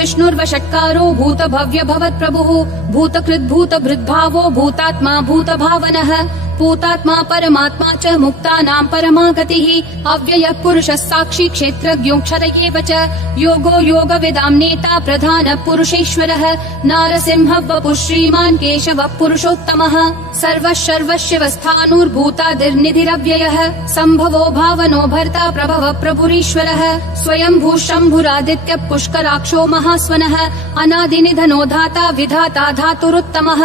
विष्णुर्वषट्कारो भूत भव्य भवत्प्रभुः भूतकृद् भूतभृद्भावो भूतात्मा भूतभावनः भूतात्मा परमात्मा च मुक्तानां परमा गतिः अव्ययः पुरुषः साक्षी क्षेत्रज्ञोऽक्षर एव च योगो योगविदां नेता प्रधानः पुरुषेश्वरः नारसिंहः वपुः श्रीमान् केशवः पुरुषोत्तमः सर्वः सर्वस्यवस्थाणुर्भूतादिर्निधिरव्ययः सम्भवो भावनो भर्ता प्रभवः प्रभुरीश्वरः स्वयंभू शम्भुरादित्यः पुष्कराक्षो महास्वनः अनादिनिधनो धाता विधाता धातुरुत्तमः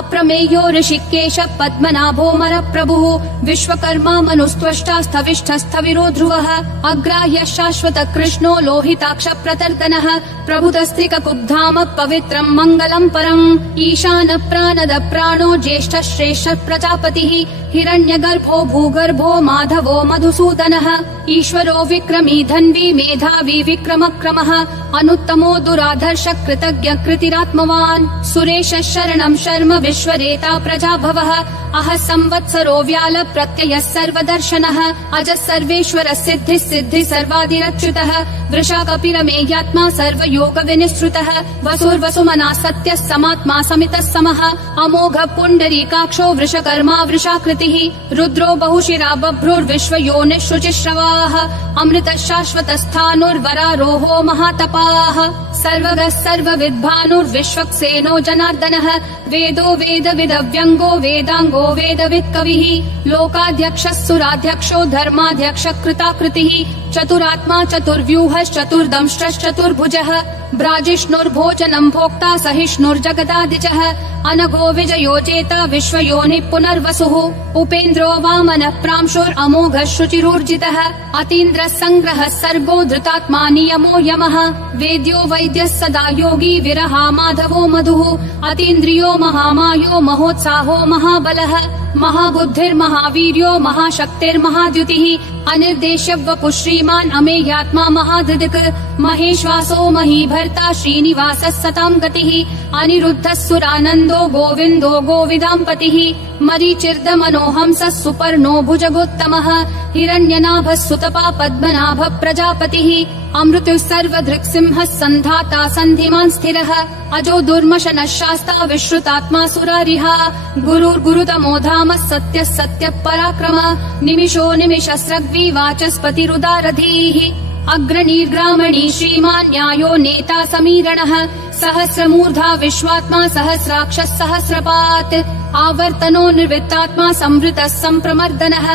अप्रमेयो ऋषिकेशः पद्मनाभो प्रभुः विश्वकर्मा मनुस्त्वष्टा स्थविष्ठस्थविरो ध्रुवः अग्राह्यः शाश्वत कृष्णो लोहिताक्ष प्रतर्दनः प्रभुतस्त्रिककुब्धाम पवित्रम् मङ्गलम् परम् ईशान प्राणद प्राणो ज्येष्ठः श्रेष्ठः प्रजापतिः हिरण्यगर्भो भूगर्भो माधवो मधुसूदनः ईश्वरो विक्रमी धन्वी मेधावी विक्रमक्रमः अनुत्तमो दुराधर्ष कृतज्ञ कृतिरात्मवान् सुरेशः शरणं शर्म विश्वरेता प्रजाभवः अह संवत्सरो व्याल प्रत्ययः सर्वदर्शनः अजः सर्वेश्वर सिद्धिः सिद्धि सर्वादिरच्युतः वृषा कपिरमेयात्मा सर्वयोग विनिसृतः वसुर्वसुमना सत्यः समात्मा समितः समः अमोघ पुण्डरीकाक्षो वृषकर्मा वृषाकृतिः रुद्रो बहुशिरा बभ्रुर्विश्वयोनिः शुचिश्रवाः अमृतः शाश्वतस्थाणुर्वरारोहो महातपाः सर्वगः सर्वविद्भानुर्विश्वक्सेनो जनार्दनः वेदो वेदविदव्यङ्गो वेदाङ्गो वेदवित् कविः लोकाध्यक्षः सुराध्यक्षो धर्माध्यक्षः कृताकृतिः चतुरात्मा चतुर्व्यूहश्चतुर्दंष्ट्रश्चतुर्भुजः ब्राजिष्णुर्भोजनं भोक्ता सहिष्णुर्जगदादिजः अनघो विजयोजेता विश्वयोनिः पुनर्वसुः उपेन्द्रो वामनः प्रांशुरमोघः शुचिरूर्जितः अतीन्द्रः सङ्ग्रहः सर्गो धृतात्मा नियमो यमः वेद्यो वैद्यः सदा योगी विरहा माधवो मधुः अतीन्द्रियो महामायो महोत्साहो महाबलः महाबुद्धिर्महावीर्यो महाशक्तिर्महाद्युतिः अनिर्देश्य वपुः श्रीमान् अमेयात्मा महादृक् महेश्वासो महीभर्ता श्रीनिवासः सतां गतिः अनिरुद्धः सुरानन्दो गोविन्दो गोविदाम्पतिः मरीचिर्दमनोहंसः सुपर्णो भुजगोत्तमः हिरण्यनाभः सुतपा पद्मनाभः प्रजापतिः अमृतुः सर्वधृक्सिंहः सन्धाता सन्धिमान् स्थिरः अजो दुर्मशनः शास्ता विश्रुतात्मा सुरारिः गुरुर्गुरुतमो धामः सत्यः सत्यः पराक्रमः निमिषो निमिषस्रग्वी वाचस्पतिरुदारधीः अग्रणीर्ग्रामणी श्रीमान् न्यायो नेता समीरणः सहस्रमूर्धा विश्वात्मा सहस्राक्षः सहस्रपात् आवर्तनो निर्वृत्तात्मा संवृतः सम्प्रमर्दनः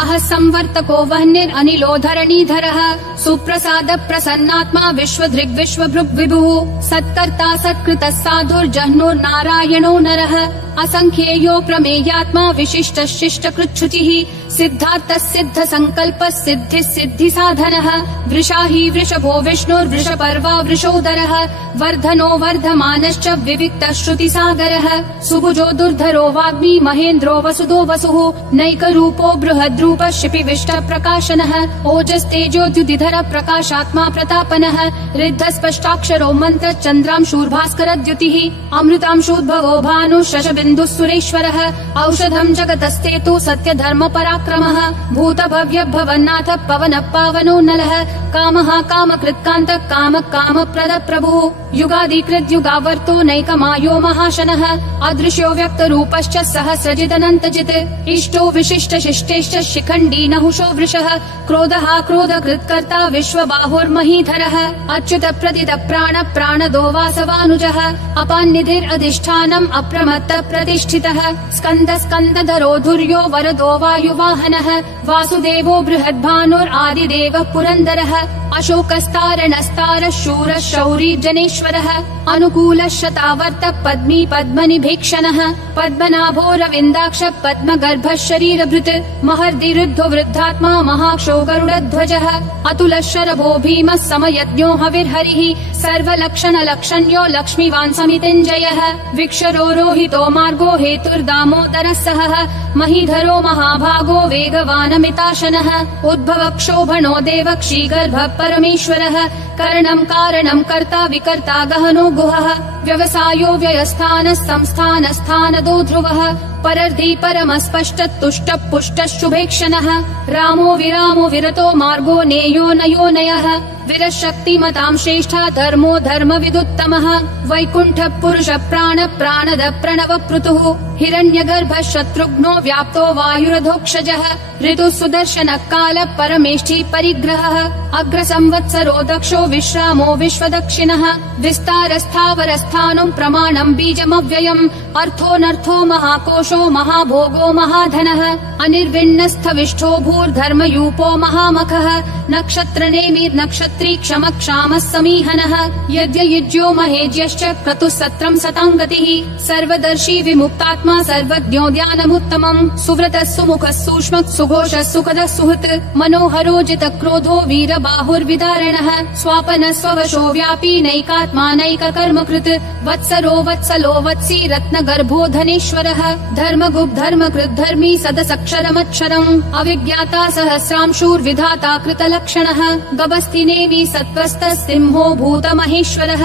अह संवर्तको वह्निरनिलो धरणीधरः सुप्रसाद प्रसन्नात्मा विश्वधृग् विश्वभृग् विभुः सत्कर्ता सत्कृतः साधुर्जह्नुर्नारायणो नरः असंख्येयो प्रमेयात्मा विशिष्टः शिष्टकृच्छुचिः सिद्धार्थः सिद्ध संकल्पः सिद्धिः सिद्धि साधनः वृषाही वृषभो विष्णुर्वृषपर्वा वृषोदरः वर्धनो वर्धमानश्च विविक्तः श्रुतिसागरः सुभुजो दुर्धरो वाग्मी महेन्द्रो वसुदो वसुः नैकरूपो बृहद्रूपः शिपिविष्ट प्रकाशनः ओजस्तेजोद्युतिधर प्रकाशात्मा प्रतापनः ऋद्धस्पष्टाक्षरो मन्त्र चन्द्रांशूर्भास्करद्युतिः अमृतांशूद्भवो भानुः शशबिन्दुः सुरेश्वरः औषधम् जगतस्तेतु सत्यधर्म पराक्रमः भूतभव्य भवन्नाथ पवनः पावनो नलः कामः कामकृत्कान्तः कामः कामप्रद प्रभुः युगादिकृत् युगावर्तो नैकमायो महाशनः अदृश्यो व्यक्तरूपश्च सहस्रजिदनन्तजित् इष्टो विशिष्ट शिष्टेश्च शिखण्डी नहुषो वृषः क्रोधः क्रोधकृत्कर्ता विश्वबाहुर्महीधरः अच्युत प्रदित प्राण प्राणदो वासवानुजः अपान्निधिरधिष्ठानम् अप्रमत्त प्रतिष्ठितः स्कन्द स्कन्दधरो धुर्यो वरदो वायुवाहनः वासुदेवो बृहद्भानुरादिदेवः पुरन्दरः अशोकस्तारणस्तारः शूरः शौरी जनेश्वरः अनुकूलः शतावर्त पद्मी पद्मनिभीक्षणः पद्मनाभो रविन्दाक्ष पद्मगर्भः शरीरभृत् महर्दिरुद्धो वृद्धात्मा महाक्षो गरुडध्वजः अतुलः शरभो भीमः समयज्ञो हविर्हरिः सर्वलक्षणलक्षण्यो लक्ष्मीवान् समितिञ्जयः विक्षरो रोहितो मार्गो हेतुर्दामोदरः सहः महीधरो महाभागो वेगवानमिताशनः उद्भव क्षोभणो देवक्षीगर्भः परमेश्वरः करणं कारणं कर्ता विकर्ता गहनो गुहः व्यवसायो व्ययस्थान संस्थान स्थानदो ध्रुवः परर्धि परमस्पष्ट तुष्ट पुष्ट शुभेक्षणः रामो विरामो विरतो मार्गो नेयो नयो नयः विरशक्तिमतां श्रेष्ठा धर्मो धर्म विदुत्तमः वैकुण्ठ पुरुष प्राण प्राणद प्रणव पृतुः हिरण्यगर्भ शत्रुघ्नो व्याप्तो वायुरधोक्षजः ऋतु सुदर्शन काल परमेष्ठी परिग्रहः अग्र संवत्सरो दक्षो विश्रामो विश्वदक्षिणः विस्तार स्थावर स्थानं प्रमाणं बीजमव्ययम् अर्थोऽनर्थो महाकोशो महाभोगो महाधनः अनिर्विण्णस्थविष्ठो भूर्धर्मयूपो महामखः नक्षत्रनेमिर्नक्षत्री क्षम क्षामः समीहनः यज्ञयुज्यो महेज्यश्च क्रतुः सत्रं सतां गतिः सर्वदर्शी विमुक्तात्मा सर्वज्ञो ध्यानमुत्तमम् सुव्रतः सुमुखः सूक्ष्मः सुघोषः सुखदः सुहृत् मनोहरो जितक्रोधो वीरबाहुर्विदारणः स्वापनः स्ववशो व्यापी नैकात्मा नैककर्मकृत् वत्सरो वत्सलो वत्सी रत्नगर्भो धनेश्वरः धर्मगुप् धर्मकृत् धर्मी सदसक्षरमक्षरम् अविज्ञाता सहस्रांशूर्विधाता कृतलक्षणः गभस्तिनेमि सत्त्वस्तः सिंहो भूतमहेश्वरः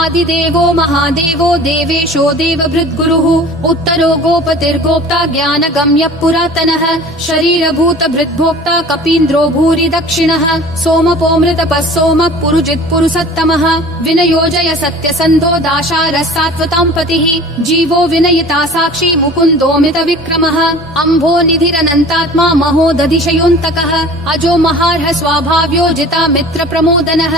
आदिदेवो महादेवो देवेशो देवभृद्गुरुः उत्तरो गोपतिर्गोप्ता ज्ञानगम्य पुरातनः शरीरभूतभृद्भोक्ता कपीन्द्रो भूरि दक्षिणः सोमपोऽमृतपः सोमः पुरुजित् पुरुषोत्तमः विनयोजय सत्यसन्धो दाशारः सात्वतां पतिः जीवो विनयिता साक्षी मुकुन्दोऽमित विक्रमः अम्भो निधिरनन्तात्मा महोदधिशयोऽन्तकः अजो महार्ह स्वाभाव्यो जिता मित्र प्रमोदनः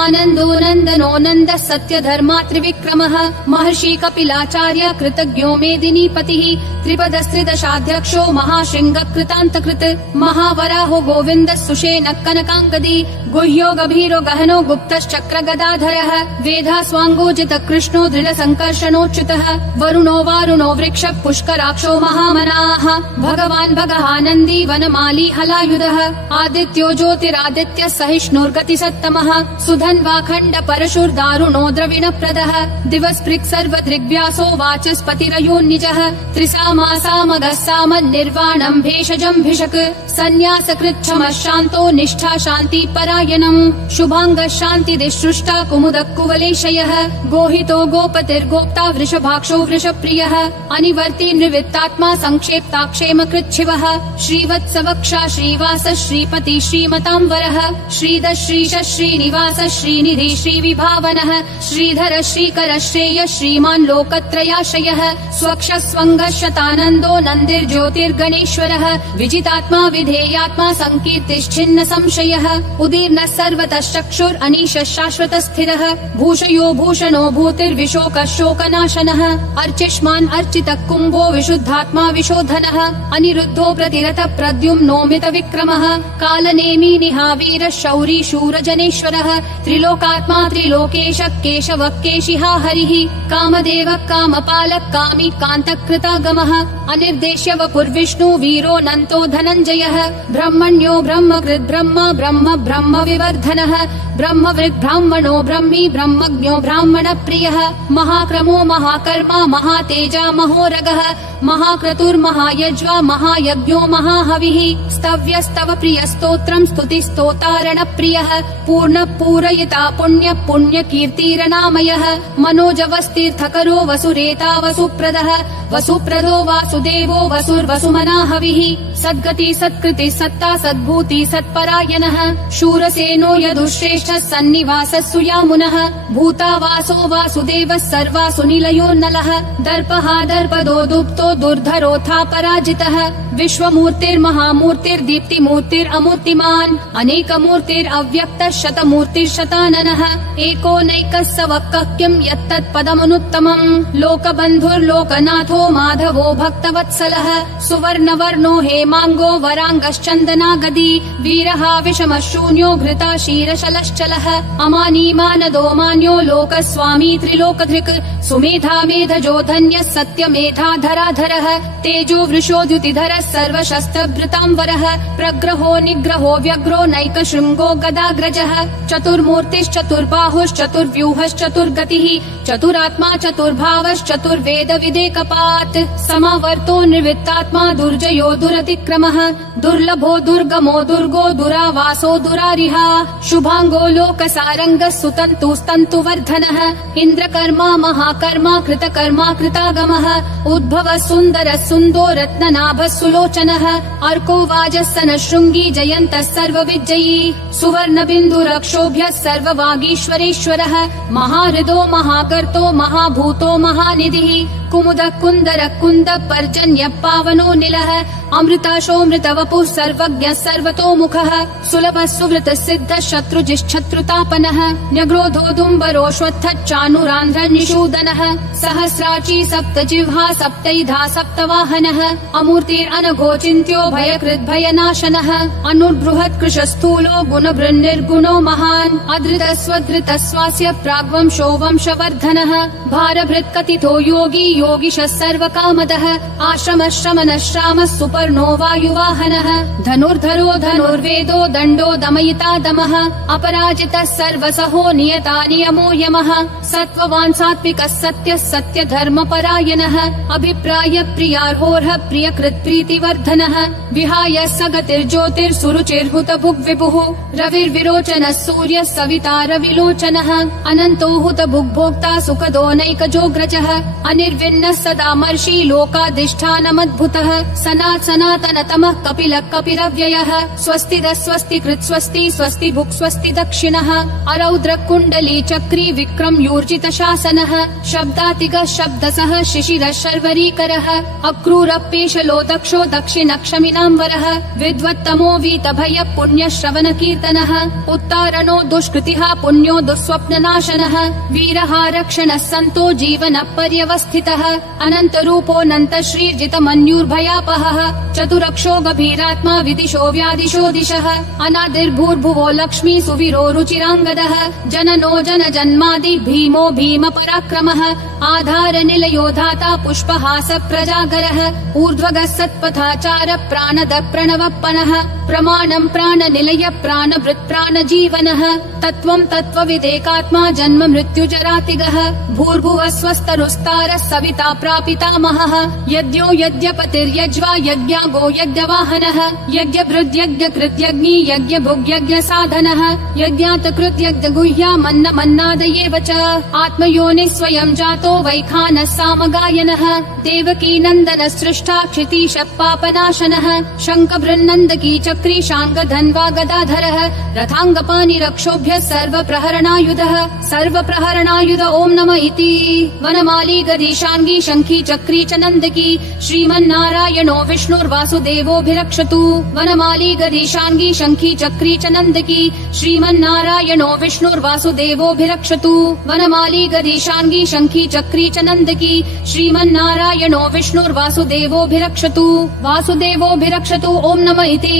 आनन्दो नन्दनो नन्दः सत्यधर्मा त्रिविक्रमः महर्षि कपिलाचार्य कृतज्ञो मेदिनीपतिः त्रिपदस्त्रिदशाध्यक्षो महाशृङ्ग कृतान्तकृत् महावराहो गोविन्दः सुषेण कनकाङ्गदी गुह्यो गभीरो गहनो गुप्तश्चक्र गदाधरः वेधा स्वाङ्गोजित कृष्णो दृढ संकर्षणोच्युतः वरुणो वारुणो वृक्ष पुष्कराक्षो महामनाः भगवान् भगहानन्दी वनमाली हलायुधः आदित्यो ज्योतिरादित्य सहिष्णुर्गति सत्तमः सुधन्वाखण्ड परशुर्दारुणो द्रविणप्रदः दिवस्पृक् सर्वदृग्व्यासो वाचस्पतिरयोन्निजः त्रिसामासामगः सामन्निर्वाणम् भेषजम् भिषक् सन्न्यासकृच्छमः शान्तो निष्ठा शान्ति परायणम् शुभाङ्गः शान्तिदिसृष्टा कुमुदः कुवलेशयः गोहितो गोपतिर्गोप्ता वृषभाक्षो वृषप्रियः अनिवर्ति निवृत्तात्मा संक्षेप्ताक्षेम कृच्छिवः श्रीवत्सवक्षा श्रीवास श्रीपति श्रीमताम्बरः श्रीधर श्रीश श्रीनिवास श्रीनिधि श्रीविभावनः श्रीधर श्रीकर श्रेय श्रीमान् लोकत्रयाश्रयः स्वक्ष स्वङ्गः शतानन्दो नन्दिर्ज्योतिर्गणेश्वरः विजितात्मा विधेयात्मा संकीर्तिश्छिन्न संशयः उदीर्णः सर्वतः चक्षुरनीश शाश्वत स्थिरः भूषयो भूषणो भूतिर्विशोकः शोकनाशनः अर्चिष्मान् अर्चितः कुम्भो विशुद्धात्मा विशोधनः अनिरुद्धो प्रतिरथ प्रद्युम्नोमित विक्रमः कालनेमी निहावीर शौरी शूरजनेश्वरः त्रिलोकात्मा त्रिलोकेश केशवः केशिहा हरिः कामदेवः कामपालः कामी कान्तकृतागमः अनिर्देश्य वपुर्विष्णु वीरो नन्तो धनञ्जयः ब्रह्मण्यो ब्रह्मकृद् ब्रह्म ब्रह्म ब्रह्म विवर्धनः ब्रह्मवृद् ब्राह्मणो ब्रह्मी ब्रह्मज्ञो ब्राह्मण प्रियः महाक्रमो महाकर्मा महातेजा महोरगः महाक्रतुर्महायज्वा महायज्ञो महाहविः स्तव्यस्तव प्रियस्तोत्रम् स्तुतिस्तोतारण प्रियः पूर्ण पूरयिता पुण्य पुण्य कीर्तिरनामयः मनोजवस्तीर्थकरो वसुरेता वसुप्रदः वसुप्रदो वासुदेवो वसुर्वसुमना हविः सद्गति सत्कृति सत्ता सद्भूति सत्परायणः शूरसेनो यदुश्रेष्ठः सन्निवासः सुयामुनः भूतावासो वासुदेवः सर्वासु निलयो नलः दर्पः दर्पदो दुप्तो दुर्धरोऽथा पराजितः विश्वमूर्तिर्महामूर्तिर्दीप्तिमूर्तिरमूर्तिमान् अनेकमूर्तिरव्यक्तः शतमूर्तिर्शताननः एकोनैकः सवक्कः किम् यत्तत्पदमनुत्तमम् लोकबन्धुर्लोकनाथो माधवो भक्तवत्सलः सुवर्णवर्णो हेमाङ्गो वराङ्गश्चन्दनागदी वीरः विषमः शून्यो घृता क्षीरशलश्चलः अमानी मानदो मान्यो लोकस्वामी त्रिलोकधृक् सुमेधा मेधजो धन्यः सत्यमेधा धराधरः तेजो वृषोद्युतिधरः सर्वशस्त्रभृताम्बरः प्रग्रहो निग्रहो व्यग्रो नैकशृङ्गो गदाग्रजः चतुर्मूर्तिश्चतुर्बाहुश्चतुर्व्यूहश्चतुर्गतिः चतुरात्मा चतुर्भावश्चतुर्वेद विदेकपात् समावर्तो निर्वृत्तात्मा दुर्जयो दुरतिक्रमः दुर्लभो दुर्गमो दुर्गो दुरावासो दुरारिहा शुभांगो लोकसारङ्गः सुतन्तुस्तन्तुवर्धनः इन्द्रकर्मा महाकर्मा कृतकर्मा कृतागमः उद्भवः सुन्दरः सुन्दो रत्ननाभः सुलोचनः अर्को वाजस्सनः शृङ्गी जयन्तः सर्वविजयी सुवर्णबिन्दुरक्षोभ्यः सर्ववागीश्वरेश्वरः महाहृदो महाकर्तो महाभूतो महानिधिः कुमुदः कुन्दरः कुन्दः पर्जन्यः पावनो निलः अमृताशोऽमृतवपुः सर्वज्ञः सर्वतोमुखः सुलभः सुवृतः सिद्धः शत्रुजिश्शत्रुतापनः न्यग्रोधोदुम्बरोऽश्वत्थः चानुरान्ध्रः निषूदनः सहस्राची सप्तजिह्वा सप्तैधा सप्तवाहनः अमूर्तिरनघोचिन्त्यो भयकृद्भयनाशनः अनुर्बृहत्कृशस्थूलो गुणभृन्निर्गुणो महान् अधृतः स्वधृतः स्वास्य प्राग्वंशो वंशवर्धनः भारभृत्कथितो योगी योगिशः सर्वकामदः आश्रमः श्रमणः श्रामः सुपर्णो वायुवाहनः धनुर्धरो धनुर्वेदो दण्डो दमयिता दमः अपराजितः सर्वसहो नियता नियमो यमः सत्त्ववान् सात्विकः सत्यः सत्यधर्मपरायणः अभिप्राय प्रियार्होर्ह प्रियकृत्प्रीतिवर्धनः विहाय सगतिर्ज्योतिर्सुरुचिर्हुतभुग्विभुः रविर्विरोचनः सूर्यः सविता रविलोचनः अनन्तो हुतभुग्भोक्ता सुखदो नैकजोऽग्रजः अनिर्विण्णः सदा मर्षि लोकाधिष्ठानमद्भुतः सनातनतमः कपिलः कपिरव्ययः स्वस्तिदः स्वस्तिकृत् स्वस्ति स्वस्ति भुक् स्वस्ति दक्षिणः अरौद्रः कुण्डली चक्री विक्रम यूर्जित शासनः शब्दातिगः शब्दसः शिशिरः शर्वरीकरः अक्रूरपेशलो दक्षो दक्षिणक्षमिनाम्बरः विद्वत्तमो वीतभयः पुण्यश्रवणकीर्तनः उत्तारणो दुष्कृतिः पुण्यो दुःस्वप्ननाशनः वीरः रक्षणः सन्तो जीवनः पर्यवस्थितः अनन्तरूपोऽनन्त श्रीर्जितमन्युर्भयापहः चतुरक्षो गभीरात्मा विदिशो व्यादिशो दिशः अनादिर्भूर्भुवो लक्ष्मी सुवीरो रुचिराङ्गदः जननो जनजन्मादि भीमो भीम पराक्रमः आधार निलयो धाता पुष्पहास प्रजागरः ऊर्ध्वगः सत्पथाचार प्राणद प्रणवप्पनः प्रमाणं प्राणनिलय प्राणभृत् प्राणजीवनः तत्त्वं तत्त्वविदेकात्मा जन्म मृत्युजरातिगः भूर्भुवः स्वस्तरुस्तारः सविता प्रापितामहः यज्ञो यज्ञपतिर्यज्वा यज्ञागो यज्ञवाहनः यज्ञभृद्यज्ञकृत्यग्नि यज्ञभुग्यज्ञसाधनः यज्ञातकृत्यज्ञगुह्यामन्नमन्नादयेव च आत्मयोनिः स्वयं जातो वैखानः सामगायनः देवकी नन्दनः सृष्टा क्षितीशः पापनाशनः शङ्खबृन्नन्दकी चक्री शाङ्गधन्वा गदाधरः रथाङ्गपाणिरक्षोभ्यः सर्वप्रहरणायुध ॐ नमः इति वनमाली गदीशाङ्गी शङ्खी चक्री च नन्दकी श्रीमन्नारायणो विष्णुर्वासुदेवोऽभिरक्षतु वनमाली गदीशाङ्गी शङ्खी चक्री च नन्दकी श्रीमन्नारायणो विष्णुर्वासुदेवोऽभिरक्षतु वनमाली गदीशाङ्गी शङ्खी चक्री च नन्दकी श्रीमन्नारायणो विष्णुर्वासुदेवोऽभिरक्षतु वासुदेवोऽभिरक्षतु ॐ नमः इति।